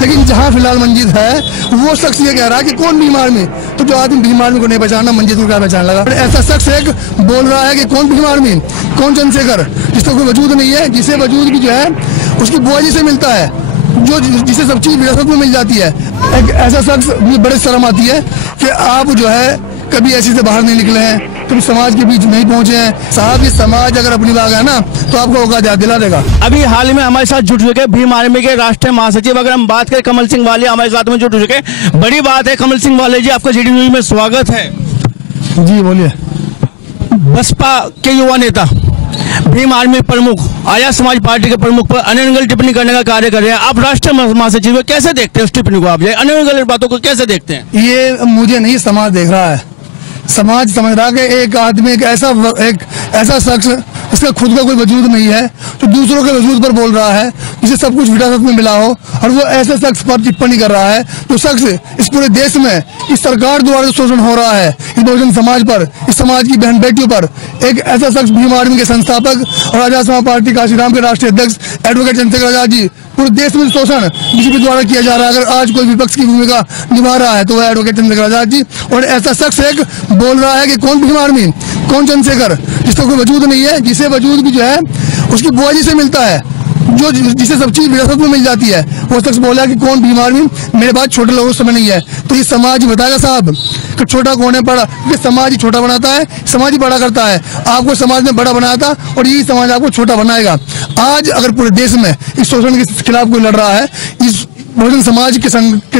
लेकिन जहां फिलहाल मंजीत है वो शख्स ये कह रहा है कि कौन भीम आर्मी, तो जो आदमी भीम आर्मी को नहीं पहचाना मंजीत को क्या पहचान लगा। ऐसा शख्स एक बोल रहा है कि कौन भीम आर्मी, कौन चंद्रशेखर, जिसका कोई वजूद नहीं है, जिसे वजूद भी जो है उसकी बुआ जी से मिलता है, जो जिसे सब चीज विरासत में मिल जाती है। एक ऐसा शख्स मुझे बड़े शर्म आती है कि आप जो है कभी ऐसे से बाहर नहीं निकले हैं, तुम समाज के बीच नहीं पहुंचे हैं। साहब ये समाज अगर अपनी बात है ना तो आपको औकात याद दिला देगा। अभी हाल में हमारे साथ जुट चुके भीम आर्मी के राष्ट्रीय महासचिव, अगर हम बात करें कमल सिंह वाले हमारे साथ में जुट चुके। बड़ी बात है, कमल सिंह वाले जी आपका जीडी न्यूज में स्वागत है। जी बोलिए। बसपा के युवा नेता, भीम आर्मी प्रमुख, आर्य समाज पार्टी के प्रमुख पर अनर्गल टिप्पणी करने का कार्य कर रहे हैं। आप राष्ट्रीय महासचिव कैसे देखते हैं उस टिप्पणी को, आप अनर्गल बातों को कैसे देखते हैं? ये मुझे नहीं, समाज देख रहा है। समाज समझ रहा है कि एक आदमी एक ऐसा शख्स इसका खुद का कोई वजूद नहीं है, जो दूसरों के वजूद पर बोल रहा है, जिसे सब कुछ विरासत में मिला हो, और वो ऐसे शख्स पर टिप्पणी कर रहा है जो शख्स इस पूरे देश में इस सरकार द्वारा जो शोषण हो रहा है इस बहुजन समाज पर, इस समाज की बहन बेटियों पर, एक ऐसा शख्स भीम आर्मी के संस्थापक और आर्य समाज पार्टी काशीराम के राष्ट्रीय अध्यक्ष एडवोकेट चंद्रशेखर आजाद जी, पूरे देश में शोषण बीजेपी द्वारा किया जा रहा है। अगर आज कोई विपक्ष की भूमिका निभा रहा है तो वह एडवोकेट चंद्रशेखर आजाद जी। और ऐसा शख्स एक बोल रहा है कि कौन भीम आर्मी, कौन चंद्रशेखर, जिसका कोई वजूद नहीं है, जिसे वजूद भी जो है उसकी बुआ जी से मिलता है, जो जिसे सब चीज विरासत में मिल जाती है। वो शख्स बोला कि कौन भीम आर्मी, मेरे बात छोटे लोगों समय नहीं है। तो ये समाज बताएगा साहब कि छोटा कौन है, बड़ा। ये समाज ही छोटा बनाता है, समाज ही बड़ा करता है। आपको समाज में बड़ा बनाया था और यही समाज आपको छोटा बनाएगा। आज अगर पूरे देश में इस शोषण के खिलाफ कोई लड़ रहा है, इस बहुजन समाज के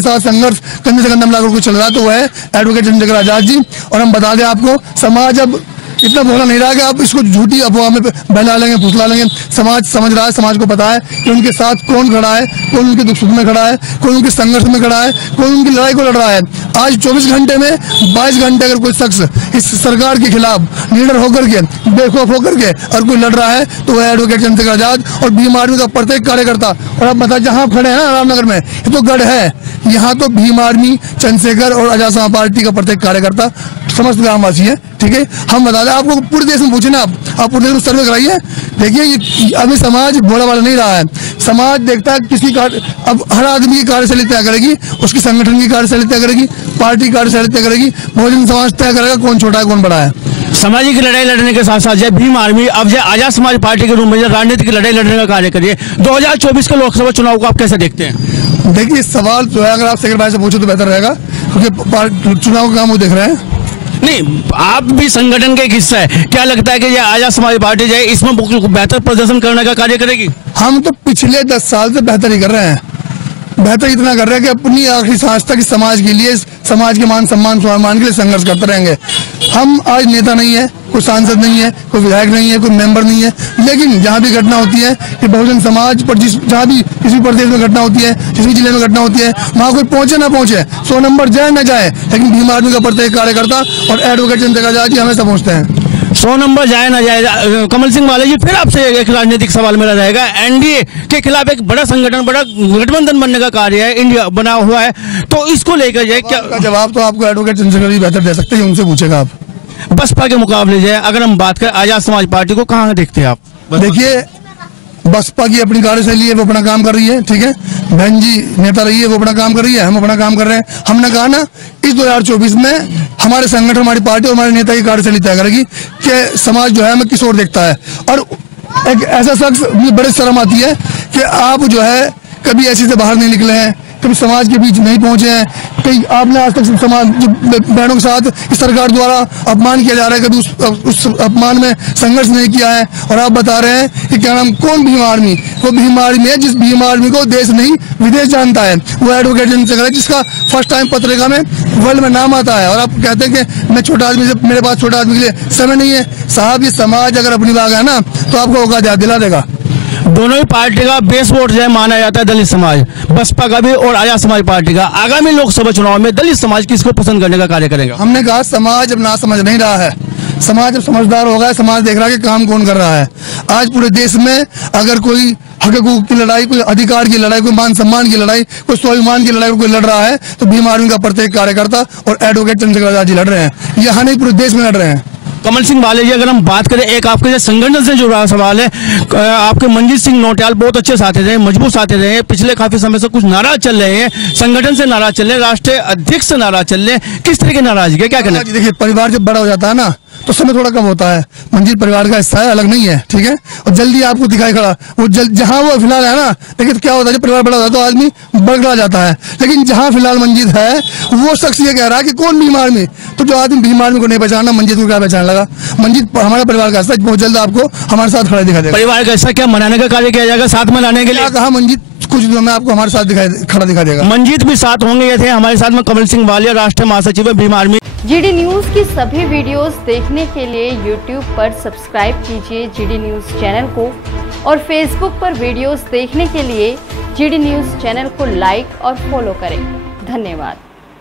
साथ संघर्ष कंधे से कंधा मिलाकर कोई चल रहा है, तो वह है एडवोकेट चंद्रशेखर आजाद जी। और हम बता दें आपको, समाज अब इतना बोला नहीं रहा कि आप इसको झूठी अफवाह में बहला लेंगे, फुसला लेंगे। समाज समझ रहा है, समाज को पता है कि उनके साथ कौन खड़ा है, कौन उनके दुख सुख में खड़ा है, कौन उनके संघर्ष में खड़ा है, कौन उनकी लड़ाई को लड़ रहा है। आज 24 घंटे में 22 घंटे अगर कोई शख्स इस सरकार के खिलाफ लीडर होकर के, बेखौफ होकर के और कोई लड़ रहा है, तो वह एडवोकेट चंद्रशेखर आजाद और भीम आर्मी का प्रत्येक कार्यकर्ता। और आप बता, जहाँ खड़े हैं ना रामनगर में, ये तो गढ़ है, यहाँ तो भीम आर्मी, चंद्रशेखर और आजाद समाज पार्टी का प्रत्येक कार्यकर्ता समस्त ग्रामवासी है। ठीक है, हम बता दें आपको, पूरे देश में पूछे ना, आप पूरे देश में सर्वे कराइए, देखिए अभी समाज बोला वाला नहीं रहा है। समाज देखता है किसी का, अब हर आदमी की कार्यशैली तय करेगी, उसकी संगठन की कार्यशैली तय करेगी, पार्टी की कार्यशैली तय करेगी, बहुजन समाज तय करेगा कौन छोटा है कौन बड़ा है। सामाजिक लड़ाई लड़ने के साथ साथ जय भीम आर्मी अब जय आजाद समाज पार्टी के रूप में राजनीतिक लड़ाई लड़ने का कार्य करिए। 2024 के लोकसभा चुनाव को आप कैसे देखते हैं? देखिए सवाल जो है अगर आप सेक्रेटरी भाई से पूछो तो बेहतर रहेगा, क्योंकि चुनाव का काम वो देख रहे हैं। नहीं, आप भी संगठन का एक हिस्सा है, क्या लगता है कि ये आजाद समाज पार्टी जो है इसमें बेहतर प्रदर्शन करने का कार्य करेगी? हम तो पिछले 10 साल से बेहतर ही कर रहे हैं। बेहतर इतना कर रहे हैं कि अपनी आखिरी सांस तक इस समाज के लिए, समाज के मान सम्मान स्वाभिमान के लिए संघर्ष करते रहेंगे। हम आज नेता नहीं है, कोई सांसद नहीं है, कोई विधायक नहीं है, कोई मेंबर नहीं है, लेकिन जहाँ भी घटना होती है कि बहुजन समाज पर जहाँ भी किसी प्रदेश में घटना होती है, किसी जिले में घटना होती है, वहाँ कोई पहुंचे ना पहुंचे, 100 नंबर जाए न जाए, लेकिन भीम आर्मी का प्रत्येक कार्यकर्ता और एडवोकेट चंद्रशेखर आजाद जी हमेशा पहुंचते हैं। 100 नंबर जाए ना जाए। कमल सिंह वाले जी, फिर आपसे एक राजनीतिक सवाल मेरा रहेगा। एनडीए के खिलाफ एक बड़ा संगठन, बड़ा गठबंधन बनने का कार्य है, इंडिया बना हुआ है, तो इसको लेकर जाए क्या? जवाब तो आपको एडवोकेट चंद्रशेखर जी बेहतर दे सकते हैं, उनसे पूछेगा आप। बसपा के मुकाबले जो है अगर हम बात करें आजाद समाज पार्टी को, कहाँ देखते हैं आप? देखिए बसपा की अपनी कार्यशैली है, वो अपना काम कर रही है। ठीक है, बहन जी नेता रही है, वो अपना काम कर रही है, हम अपना काम कर रहे हैं। हमने कहा ना इस 2024 में हमारे संगठन, हमारी पार्टी और हमारे नेता की कार्यशैली तय करेगी कि समाज जो है हमें किस ओर देखता है। और एक ऐसा शख्स, मुझे बड़ी शर्म आती है कि आप जो है कभी ऐसे से बाहर नहीं निकले हैं, कभी समाज के बीच नहीं पहुंचे हैं, कहीं आपने आज तक समाज जो बहनों के साथ इस सरकार द्वारा अपमान किया जा रहा है, कभी उस अपमान में संघर्ष नहीं किया है। और आप बता रहे हैं कि क्या नाम, कौन भीम आर्मी? वो भीम आर्मी है जिस भीम आर्मी को देश नहीं विदेश जानता है, वो एडवोकेट चंद्रशेखर है, जिसका फर्स्ट टाइम पत्रिका में वर्ल्ड में नाम आता है। और आप कहते हैं कि मैं छोटा आदमी से, मेरे पास छोटा आदमी के लिए समय नहीं है। साहब ये समाज अगर अपनी बात है ना तो आपको औकात याद दिला देगा। दोनों ही पार्टी का बेस वोट जो है माना जाता है दलित समाज, बसपा का भी और आजाद समाज पार्टी का। आगामी लोकसभा चुनाव में दलित समाज किसको पसंद करने का कार्य करेगा? हमने कहा समाज अब ना समझ नहीं रहा है, समाज अब समझदार हो गया है। समाज देख रहा है कि काम कौन कर रहा है। आज पूरे देश में अगर कोई हक की लड़ाई, कोई अधिकार की लड़ाई, कोई मान सम्मान की लड़ाई, कोई स्वाभिमान की लड़ाई कोई लड़ रहा है, तो भीम आर्मी का प्रत्येक कार्यकर्ता और एडवोकेट चंद्रशेखर आजाद जी लड़ रहे हैं। यहाँ नहीं, पूरे देश में लड़ रहे हैं। कमल सिंह वाले जी, अगर हम बात करें एक आपके जो संगठन से जुड़ा सवाल है, आपके मंजीत सिंह नौटियाल बहुत अच्छे साथी रहे, मजबूत साथी रहे, पिछले काफी समय से कुछ नाराज चल रहे हैं, संगठन से नाराज चल रहे हैं, राष्ट्रीय अध्यक्ष से नाराज चल रहे हैं, किस तरह की नाराजगी है, क्या कहना? देखिए, परिवार जब बड़ा हो जाता है ना तो समय थोड़ा कम होता है। मंजीत परिवार का हिस्सा है, अलग नहीं है, ठीक है। और जल्दी आपको दिखाई खड़ा वो जहां वो फिलहाल है ना, देखिए तो क्या होता है, जब परिवार बड़ा होता है तो आदमी बड़गड़ा जाता है, लेकिन जहां फिलहाल मंजीत है वो शख्स ये कह रहा है कि कौन भीम आर्मी, तो जो आदमी भीम आर्मी को नहीं पहचाना, मंजीत को क्या पहचान लगा? मंजीत हमारा परिवार का हिस्सा, बहुत जल्द आपको हमारे साथ खड़ा दिखा देगा। परिवार का हिस्सा क्या मनाने का कार्य किया जाएगा, साथ में लाने के लिए? कहा मंजीत कुछ दिनों में आपको हमारे साथ खड़ा दिखा देगा। मंजीत भी साथ होंगे, ये थे हमारे साथ में कमल सिंह वालिया, राष्ट्रीय महासचिव भीम आर्मी। जीडी न्यूज की सभी वीडियोस देखने के लिए यूट्यूब पर सब्सक्राइब कीजिए जीडी न्यूज चैनल को, और फेसबुक पर वीडियोस देखने के लिए जीडी न्यूज चैनल को लाइक और फॉलो करें। धन्यवाद।